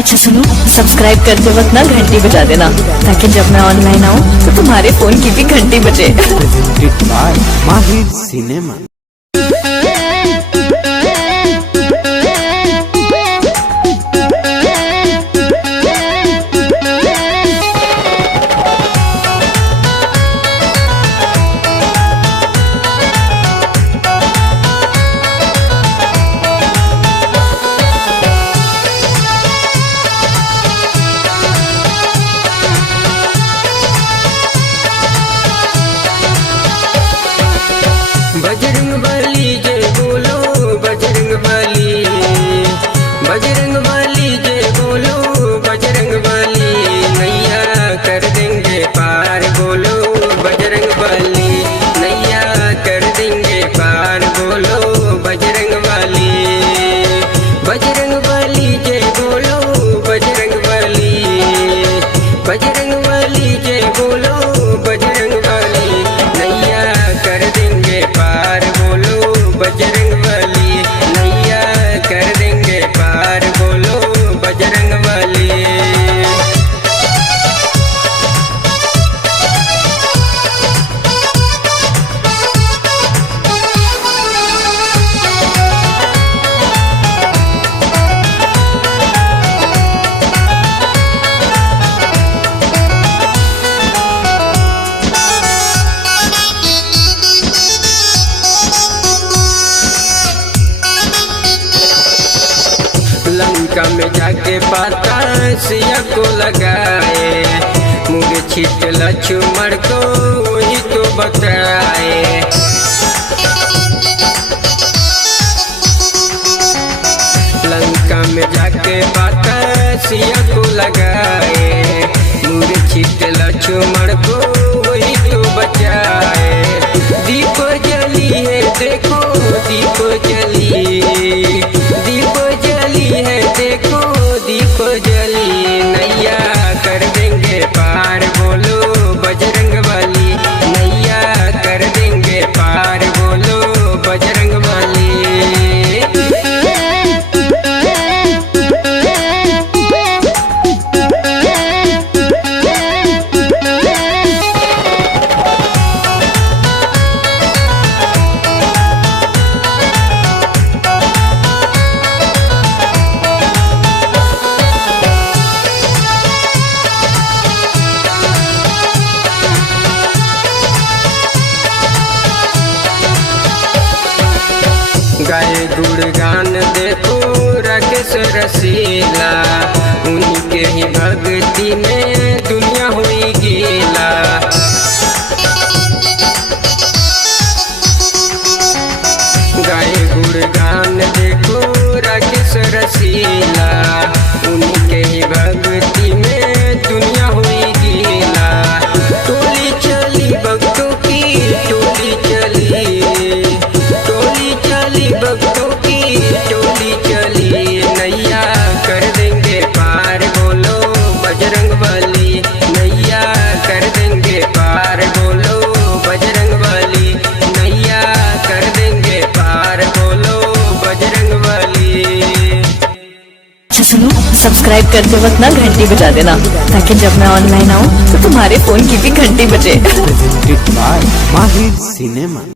अच्छा सुनो, सब्सक्राइब करते वक्त ना घंटी बजा देना, ताकि जब मैं ऑनलाइन आऊँ तो तुम्हारे फोन की भी घंटी बजे। Presented by Mahir Cinema। Bajrang बली जय बोलो, बजरंग बली, बजरंग बली जय बोलो, बजरंग बली, नैया कर देंगे पार बोलो, बजरंग बली, नैया कर देंगे पार बोलो, बजरंग बली, बजरंग बली जय बोलो, बजरंग बली, बजरंग बली जय बोलो, बजरंग बली, नैया कर देंगे पार बोलो, बजरंग बली, नैया कर देंगे पार बोलो, बजरंग बली। लंका में जाके पाता सिया को लगाए, मूर्छित लक्ष्मण को वही तो बताए। लंका में जाके पाता सिया को लगाए, मूर्छित लक्ष्मण को वही तो बचाए। दीप जली है देखो, दीप जली, दीप जली है देखो, दीप जली, नैया कर देंगे पार बोलो, बजरंग बली, नैया कर देंगे पार बोलो, बजरंग बली। गाए गुणगान देखो राकेश रसीला, उनके ही भक्ति में दुनिया हुई गीला। गाए गुणगान देखो राकेश रसीला, उनके ही भक्ति में दुनिया हुई गीला। टोली चली भक्तों की, टोली चली, टोली चली भक्तों की, टोली चली, नैया कर देंगे पार बोलो, बजरंग बली, नैया कर देंगे पार बोलो, बजरंग बली, नैया कर देंगे पार बोलो, बजरंग बली। अच्छा सुनो, सब्सक्राइब करते वक्त ना घंटी बजा देना, ताकि जब मैं ऑनलाइन आऊँ तो तुम्हारे फोन की भी घंटी बजे। Presented by Mahir Cinema।